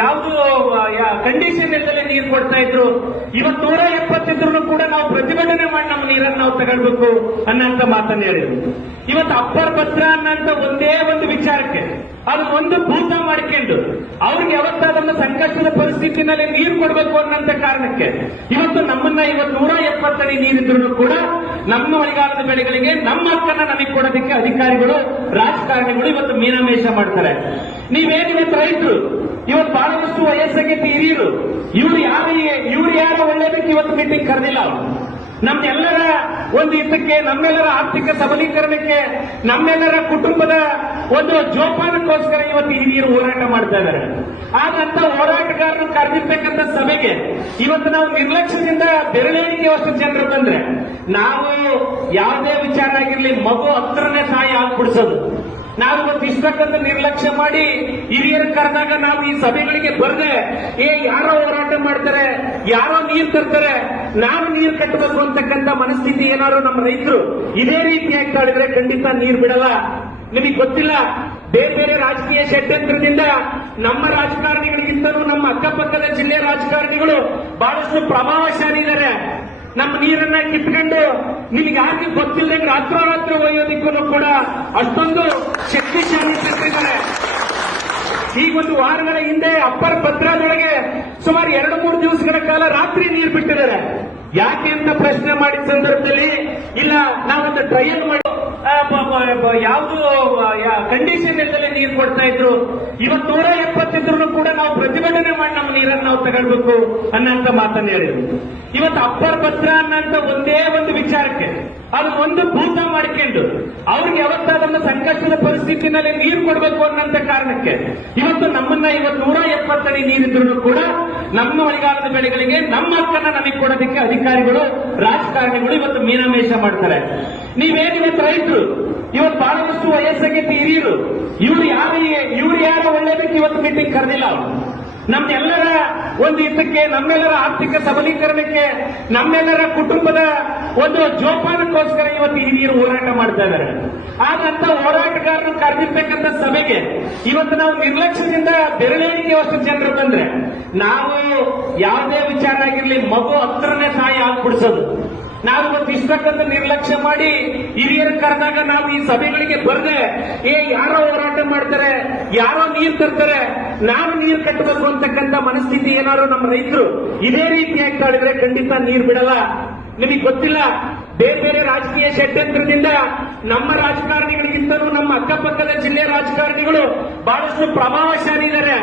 ಯಾವುದು ಕಂಡೀಷನ್ ಇಲ್ಲದೆ ನೀರು ಕೊಡ್ತಾ ಇದ್ರು. ಇವತ್ತು 170 ಇದ್ರು ಕೂಡ ನಾವು ಪ್ರತಿಭಟನೆ ಮಾಡಿ ನಮ್ಮ ನೀರನ್ನು ನಾವು ತಗೊಳ್ಬೇಕು ಅನ್ನೋಂತ ಮಾತನ್ನು ಹೇಳಿದ್ರು. ಇವತ್ತು ಅಪ್ಪರ್ ಭದ್ರಾ ಅನ್ನೋಂತ ಒಂದೇ ಒಂದು ವಿಚಾರಕ್ಕೆ ಅದು ಒಂದು ಭೂತ ಮಾಡಿಕೊಂಡು ಅವ್ರಿಗೆ ಯಾವತ್ತಾದನ್ನ ಸಂಕಷ್ಟದ ಪರಿಸ್ಥಿತಿನಲ್ಲಿ ನೀರು ಕೊಡಬೇಕು ಅನ್ನೋಂತ ಕಾರಣಕ್ಕೆ ಇವತ್ತು ನಮ್ಮನ್ನ 170 ಅಡಿ ನೀರಿದ್ರು ಕೂಡ ನಮ್ಮ ಮಳೆಗಾಲದ ಬೆಳೆಗಳಿಗೆ ನಮ್ಮ ಹಕ್ಕನ್ನ ನಮಗೆ ಕೊಡೋದಕ್ಕೆ ಅಧಿಕಾರಿಗಳು ರಾಜಕಾರಣಿಗಳು ಇವತ್ತು ಮೀನಾಮೇಷ ಮಾಡ್ತಾರೆ. ನೀವೇನು ಇವತ್ತು ರೈತರು ಇವತ್ತು ಬಹಳಷ್ಟು ವಯಸ್ಸಾಗೈತಿ ಹಿರಿಯರು ಇವ್ರು ಯಾರು ಒಳ್ಳೇದಕ್ಕೆ ಇವತ್ತು ಮೀಟಿಂಗ್ ಕರೆದಿಲ್ಲ. ನಮ್ಮೆಲ್ಲರ ಒಂದು ಹಿತಕ್ಕೆ, ನಮ್ಮೆಲ್ಲರ ಆರ್ಥಿಕ ಸಬಲೀಕರಣಕ್ಕೆ, ನಮ್ಮೆಲ್ಲರ ಕುಟುಂಬದ ಒಂದು ಜೋಪಾನಕ್ಕೋಸ್ಕರ ಇವತ್ತು ಹಿರಿಯರು ಹೋರಾಟ ಮಾಡ್ತಾ ಇದ್ದಾರೆ. ಆದಂತ ಹೋರಾಟಗಾರರು ಕರೆದಿರ್ತಕ್ಕಂಥ ಸಭೆಗೆ ಇವತ್ತು ನಾವು ನಿರ್ಲಕ್ಷ್ಯದಿಂದ ಬೆರಳೆಣಿಕೆ ಅಷ್ಟು ಜನರು ಬಂದ್ರೆ ನಾವು ಯಾವುದೇ ವಿಚಾರ ಆಗಿರ್ಲಿ ಮಗು ಹತ್ರನೇ ತಾಯಿ ಆಗ್ಬಿಡ್ಸೋದು. ನಾವು ಇವತ್ತು ಇಷ್ಟಕ್ಕಂತ ನಿರ್ಲಕ್ಷ್ಯ ಮಾಡಿ ಹಿರಿಯರು ಕರೆದಾಗ ನಾವು ಈ ಸಭೆಗಳಿಗೆ ಬರದೆ ಯಾರೋ ಹೋರಾಟ ಮಾಡ್ತಾರೆ, ಯಾರೋ ನೀರು ತರ್ತಾರೆ, ನಾನು ನೀರು ಕಟ್ಟಬೇಕು ಅಂತಕ್ಕಂಥ ಮನಸ್ಥಿತಿ ಏನಾದ್ರು ನಮ್ಮ ರೈತರು ಇದೇ ರೀತಿಯಾಗಿ ತಾಳಿದ್ರೆ ಖಂಡಿತ ನೀರು ಬಿಡಲ್ಲ. ನಿಮಗೆ ಗೊತ್ತಿಲ್ಲ, ಬೇರೆ ಬೇರೆ ರಾಜಕೀಯ ಷಡ್ಯಂತ್ರದಿಂದ ನಮ್ಮ ರಾಜಕಾರಣಿಗಳಿಗಿಂತಲೂ ನಮ್ಮ ಅಕ್ಕಪಕ್ಕದ ಜಿಲ್ಲೆ ರಾಜಕಾರಣಿಗಳು ಬಹಳಷ್ಟು ಪ್ರಭಾವಶಾಲಿ ಇದ್ದಾರೆ. ನಮ್ಮ ನೀರನ್ನ ಕಿತ್ಕೊಂಡು ನಿಮ್ಗೆ ಯಾರಿಗೆ ಗೊತ್ತಿಲ್ಲದಂಗೆ ರಾತ್ರೋರಾತ್ರಿ ಒಯ್ಯೋದಿಕ್ಕೂ ಕೂಡ ಅಷ್ಟೊಂದು ಶಕ್ತಿಶಾಲಿ ಇದ್ದಾರೆ. ಈಗ ಒಂದು ವಾರಗಳ ಹಿಂದೆ ಅಪ್ಪರ್ ಭದ್ರಾದೊಳಗೆ ಸುಮಾರು 2-3 ದಿವಸಗಳ ಕಾಲ ರಾತ್ರಿ ನೀರು ಬಿಟ್ಟಿದ್ದಾರೆ. ಯಾಕೆ ಅಂತ ಪ್ರಶ್ನೆ ಮಾಡಿದ ಸಂದರ್ಭದಲ್ಲಿ ಇಲ್ಲ ನಾವೊಂದು ಟ್ರಯಲ್ ಮಾಡಿ ಯಾವುದು ಕಂಡೀಷನ್ ಇಲ್ಲದೆ ನೀರು ಕೊಡ್ತಾ ಇದ್ರು. ಇವತ್ತು 170 ಇದ್ರು ಕೂಡ ನಾವು ಪ್ರತಿಭಟನೆ ಮಾಡಿ ನಮ್ಮ ನೀರನ್ನು ನಾವು ತಗೊಳ್ಬೇಕು ಅನ್ನೋಂತ ಮಾತನ್ನು ಹೇಳಿದ್ರು. ಇವತ್ತು ಅಪ್ಪರ್ ಭದ್ರಾ ಅನ್ನೋಂತ ಒಂದೇ ಒಂದು ವಿಚಾರಕ್ಕೆ ಅದು ಒಂದು ಭೂತ ಮಾಡಿಕೊಂಡು ಅವ್ರಿಗೆ ಯಾವತ್ತಾದನ್ನ ಸಂಕಷ್ಟದ ಪರಿಸ್ಥಿತಿನಲ್ಲಿ ನೀರು ಕೊಡಬೇಕು ಅನ್ನೋಂತ ಕಾರಣಕ್ಕೆ ಇವತ್ತು ನಮ್ಮನ್ನ 170 ಅಡಿ ನೀರಿದ್ರು ಕೂಡ ನಮ್ಮ ಮಳೆಗಾಲದ ಬೆಳೆಗಳಿಗೆ ನಮ್ಮ ಹಕ್ಕನ್ನ ನಮಗೆ ಕೊಡೋದಕ್ಕೆ ಅಧಿಕಾರಿಗಳು ರಾಜಕಾರಣಿಗಳು ಇವತ್ತು ಮೀನಾಮೇಷ ಮಾಡ್ತಾರೆ. ನೀವೇನು ಇವತ್ತು ರೈತರು ಇವತ್ತು ಬಹಳಷ್ಟು ವಯಸ್ಸಾಗೈತಿ ಹಿರಿಯರು ಇವ್ರು ಯಾರು ಒಳ್ಳೇದಕ್ಕೆ ಇವತ್ತು ಮೀಟಿಂಗ್ ಕರೆದಿಲ್ಲ. ನಮ್ಮೆಲ್ಲರ ಒಂದು ಹಿತಕ್ಕೆ, ನಮ್ಮೆಲ್ಲರ ಆರ್ಥಿಕ ಸಬಲೀಕರಣಕ್ಕೆ, ನಮ್ಮೆಲ್ಲರ ಕುಟುಂಬದ ಒಂದು ಜೋಪಾನಕ್ಕೋಸ್ಕರ ಇವತ್ತು ಹಿರಿಯರು ಹೋರಾಟ ಮಾಡ್ತಾ ಇದ್ದಾರೆ. ಆದಂತ ಹೋರಾಟಗಾರರು ಕರೆದಿರ್ತಕ್ಕಂಥ ಸಭೆಗೆ ಇವತ್ತು ನಾವು ನಿರ್ಲಕ್ಷ್ಯದಿಂದ ಬೆರಳೆಣಿಕೆ ಅಷ್ಟು ಜನರು ಬಂದ್ರೆ ನಾವು ಯಾವುದೇ ವಿಚಾರ ಆಗಿರ್ಲಿ ಮಗು ಹತ್ರನೇ ತಾಯಿ ಆಗ್ಬಿಡ್ಸೋದು. ನಾವು ಇವತ್ತು ಇಷ್ಟಕ್ಕಂತ ನಿರ್ಲಕ್ಷ್ಯ ಮಾಡಿ ಹಿರಿಯರು ಕರೆದಾಗ ನಾವು ಈ ಸಭೆಗಳಿಗೆ ಬರದೆ ಯಾರೋ ಹೋರಾಟ ಮಾಡ್ತಾರೆ, ಯಾರೋ ನೀರು ತರ್ತಾರೆ, ನಾನು ನೀರು ಕಟ್ಟಬೇಕು ಅಂತಕ್ಕಂಥ ಮನಸ್ಥಿತಿ ಏನಾದ್ರು ನಮ್ಮ ರೈತರು ಇದೇ ರೀತಿಯಾಗಿ ತಾಳಿದ್ರೆ ಖಂಡಿತ ನೀರು ಬಿಡಲ್ಲ. ನಿಮಗೆ ಗೊತ್ತಿಲ್ಲ, ಬೇರೆ ಬೇರೆ ರಾಜಕೀಯ ಷಡ್ಯಂತ್ರದಿಂದ ನಮ್ಮ ರಾಜಕಾರಣಿಗಳಿಗಿಂತಲೂ ನಮ್ಮ ಅಕ್ಕಪಕ್ಕದ ಜಿಲ್ಲೆ ರಾಜಕಾರಣಿಗಳು ಬಹಳಷ್ಟು ಪ್ರಭಾವಶಾಲಿ ಇದ್ದಾರೆ.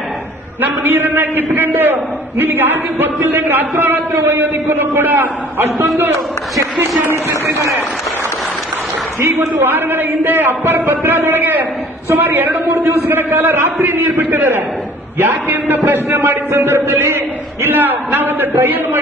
ನಮ್ಮ ನೀರನ್ನ ಕಿತ್ಕೊಂಡು ನಿಮ್ಗೆ ಯಾರಿಗೆ ಗೊತ್ತಿಲ್ಲದಂಗೆ ರಾತ್ರೋರಾತ್ರಿ ಒಯ್ಯೋದಿಕ್ಕೂ ಕೂಡ ಅಷ್ಟೊಂದು ಶಕ್ತಿಶಾಲಿ ಇದ್ದಾರೆ. ಈಗ ಒಂದು ವಾರಗಳ ಹಿಂದೆ ಅಪ್ಪರ್ ಭದ್ರಾದೊಳಗೆ ಸುಮಾರು 2-3 ದಿವಸಗಳ ಕಾಲ ರಾತ್ರಿ ನೀರು ಬಿಟ್ಟಿದ್ದಾರೆ. ಯಾಕೆ ಅಂತ ಪ್ರಶ್ನೆ ಮಾಡಿದ ಸಂದರ್ಭದಲ್ಲಿ ಇಲ್ಲ ನಾವೊಂದು ಟ್ರಯಲ್ ಮಾಡಿ